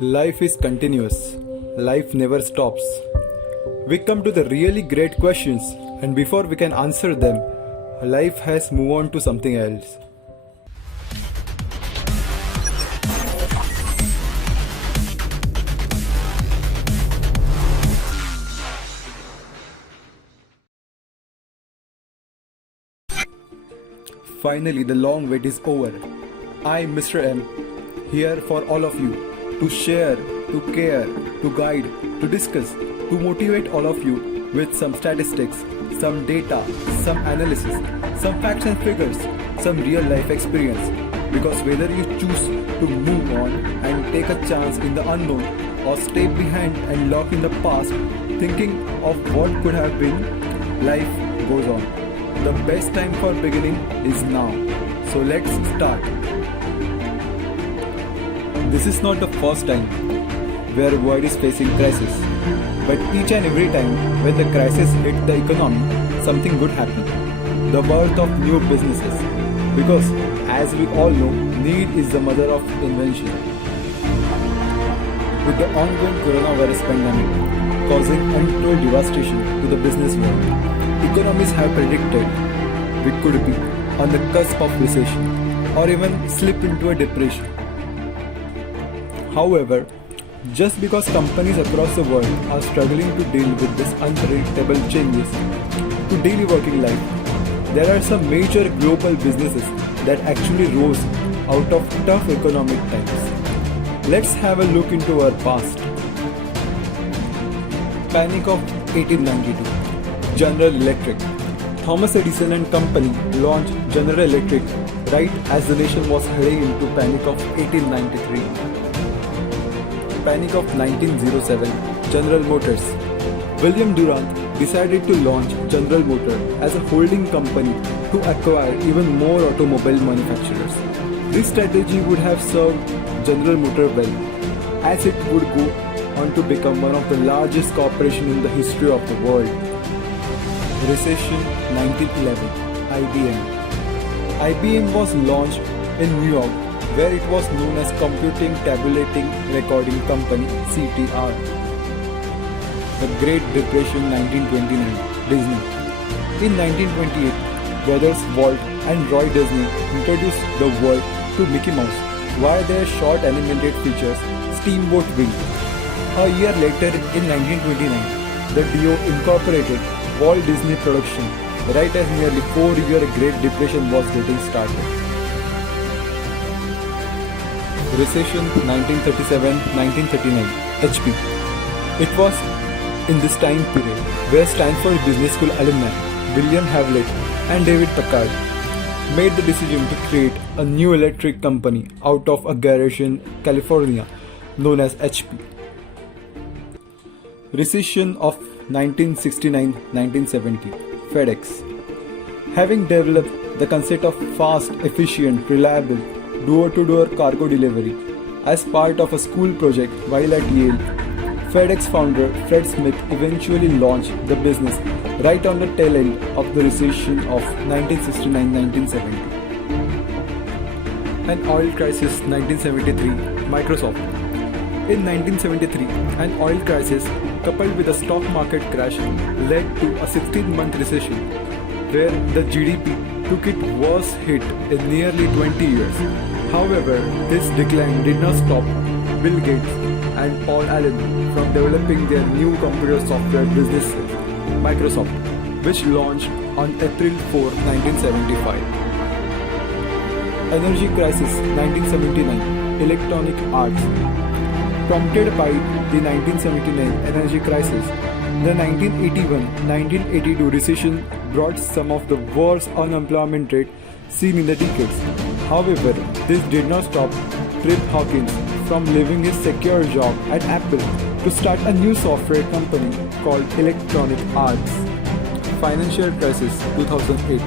Life is continuous. Life never stops. We come to the really great questions, and before we can answer them, life has moved on to something else. Finally, the long wait is over. I, Mr. M, here for all of you to share, to care, to guide, to discuss, to motivate all of you with some statistics, some data, some analysis, some facts and figures, some real life experience. Because whether you choose to move on and take a chance in the unknown or stay behind and lock in the past, thinking of what could have been, life goes on. The best time for beginning is now. So let's start. This is not the first time where world is facing crisis, but each and every time when the crisis hit the economy, something good happened. The birth of new businesses. Because as we all know, need is the mother of invention. With the ongoing coronavirus pandemic causing untold devastation to the business world, economists have predicted we could be on the cusp of recession or even slip into a depression. However, just because companies across the world are struggling to deal with this unpredictable changes to daily working life, there are some major global businesses that actually rose out of tough economic times. Let's have a look into our past. Panic of 1892. General Electric. Thomas Edison and Company launched General Electric right as the nation was heading into Panic of 1893. Panic of 1907. General Motors. William Durant decided to launch General Motors as a holding company to acquire even more automobile manufacturers. This strategy would have served General Motors well, as it would go on to become one of the largest corporations in the history of the world. Recession 1911. IBM. IBM was launched in New York, where it was known as Computing Tabulating Recording Company (CTR). The Great Depression 1929. Disney. In 1928, brothers Walt and Roy Disney introduced the world to Mickey Mouse via their short animated features Steamboat Willie. A year later, in 1929, the duo incorporated Walt Disney Production right as nearly 4-year Great Depression was getting started. Recession 1937-1939. HP. It was in this time period where Stanford Business School alumni William Hewlett and David Packard made the decision to create a new electric company out of a garage in California known as HP. Recession of 1969-1970. FedEx. Having developed the concept of fast, efficient, reliable, door-to-door cargo delivery as part of a school project while at Yale, FedEx founder Fred Smith eventually launched the business right on the tail end of the recession of 1969-1970. An oil crisis 1973. Microsoft. In 1973, an oil crisis coupled with a stock market crash led to a 16-month recession where the GDP took its worst hit in nearly 20 years. However, this decline did not stop Bill Gates and Paul Allen from developing their new computer software businesses, Microsoft, which launched on April 4, 1975. Energy crisis 1979. Electronic Arts. Prompted by the 1979 energy crisis, the 1981-1982 recession brought some of the worst unemployment rate seen in the decades. However, this did not stop Trip Hawkins from leaving his secure job at Apple to start a new software company called Electronic Arts. Financial crisis 2008.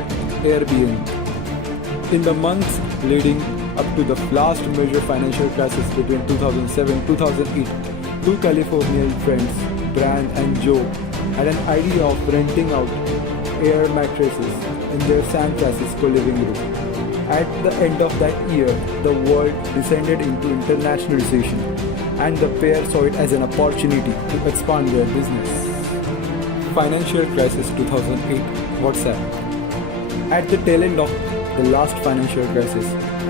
Airbnb. In the months leading up to the last major financial crisis between 2007-2008, two Californian friends, Brian and Joe, had an idea of renting out air mattresses in their San Francisco living room. At the end of that year, the world descended into international recession. and the pair saw it as an opportunity to expand their business. Financial crisis 2008, WhatsApp. At the tail end of the last financial crisis,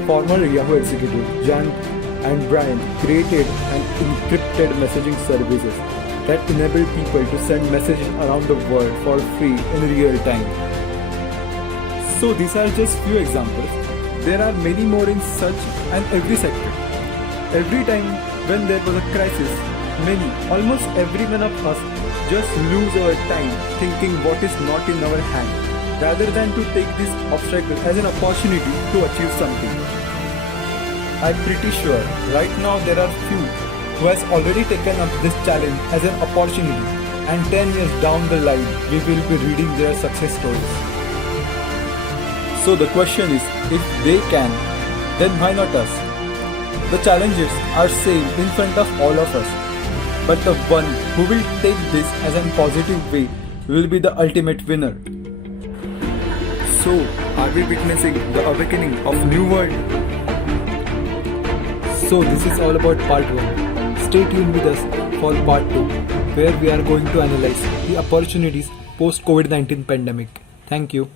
former Yahoo executive Jan and Brian created an encrypted messaging services that enabled people to send messages around the world for free in real time. So these are just few examples. There are many more in such and every sector. Every time when there was a crisis, almost every one of us just lose our time thinking what is not in our hand, rather than to take this obstacle as an opportunity to achieve something. I'm pretty sure right now there are few who has already taken up this challenge as an opportunity, and 10 years down the line we will be reading their success stories. So the question is, if they can, then why not us? The challenges are same in front of all of us, but the one who will take this as a positive way will be the ultimate winner. So, are we witnessing the awakening of new world? So this is all about part 1. Stay tuned with us for part 2, where we are going to analyze the opportunities post COVID-19 pandemic. Thank you.